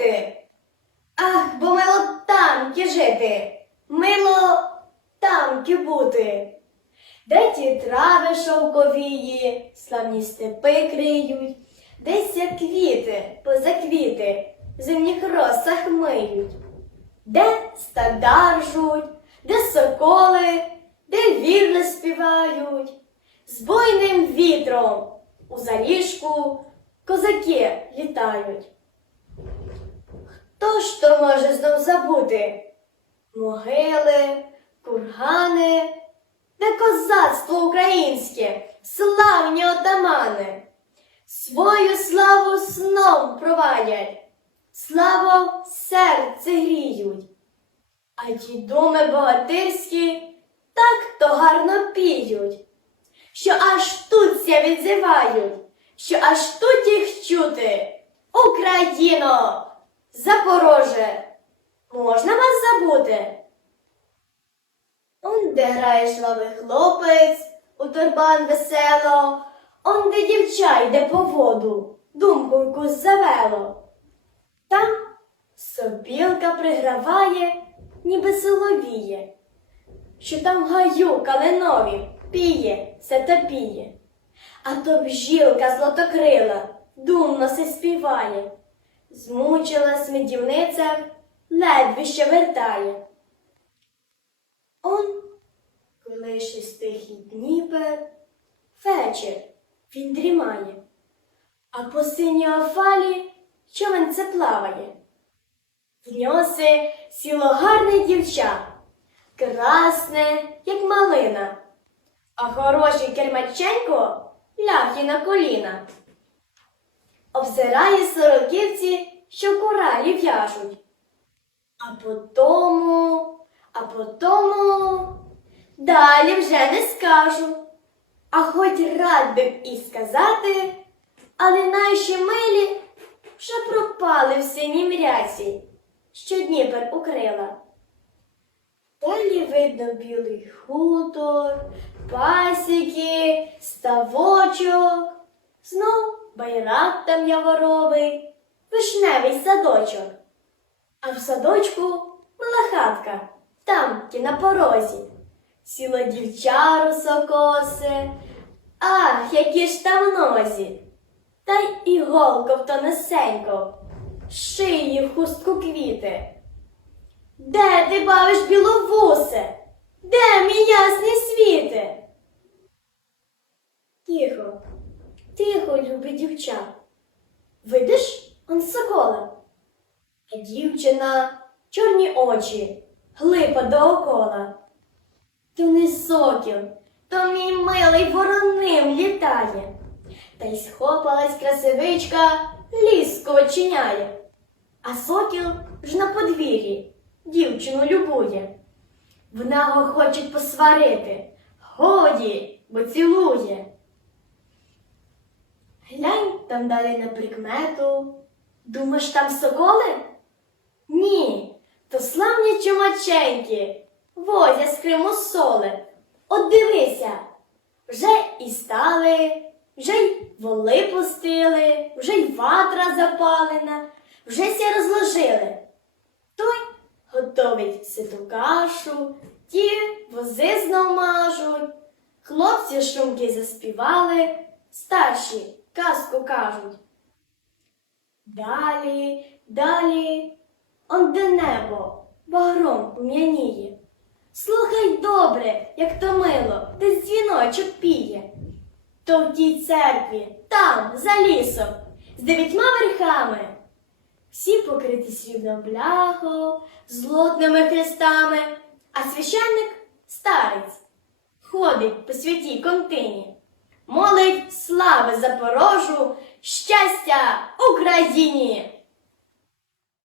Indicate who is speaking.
Speaker 1: бути. Ах, бо мило танки жити, мило танки бути. Де ті трави шовковії, славні степи криють, десь як квіти, поза квіти, в зимніх росах миють, де стада ржуть, де соколи, де вірно співають, з буйним вітром у заліжку козаки літають. Хто ж то може знов забути? Могили, кургани, де козацтво українське, славні отамани, свою славу сном провадять, славу серце гріють. А ті думи богатирські так то гарно піють, що аж тут ся відзивають, що аж тут їх чути. Україно, Запороже, можна вас забути? Он де грає жвавий хлопець, у турбан весело, он де дівча йде по воду, думку якусь завело. Там сопілка приграває, ніби соловіє, що там гаю калинові піє, все топіє. А то бжілка злотокрила, думно се співає. Змучилась медівниця, ледве ще вертає. Он, колишись тихий Дніпер, вечір він дрімає, а по синій офалі човенце плаває. В ньоси сіло гарне дівча, красне, як малина, а хороший кермаченько ляхи на коліна. Обзирає сороківці, що коралі в'яжуть. А потому, а потому далі вже не скажу. А хоч рад би і сказати, але наші милі вже пропали в синій мряці, що Дніпер укрила. Далі видно білий хутор, пасіки, ставочок, знов байрак там яворовий, вишневий садочок. А в садочку мила хатка, там ті на порозі. Сіло дівча русокосе, ах, які ж там нозі. Та й іголко в тонесенько, шиї в хустку квіти. Де ти бавиш біловусе? Де мій ясний світе? Тихо, тихо, любі дівча. Видиш, он сокола. А дівчина чорні очі, глипа доокола. То не сокіл, то мій милий вороним літає. Та й схопалась красивичка, ліску очиняє. А сокіл ж на подвір'ї дівчину любує. Вона його хочуть посварити. Годі, бо цілує. Там далі на прикмету. Думаєш, там соколи? Ні, то славні чумаченьки, возять з Криму соли. От дивися, вже і стали, вже й воли пустили, вже й ватра запалена, вже ся розложили. Той готовить ситу кашу, ті вози знов мажуть, хлопці шумки заспівали, старші казку кажуть. Далі, далі, он де небо, багром ум'яніє. Слухай добре, як то мило, десь дзвіночок піє. То в тій церкві, там, за лісом, з дев'ятьма верхами. Всі покриті срібною бляхою, злотними хрестами, а священник старець ходить по святій контині, молить слави Запорожу, щастя Україні!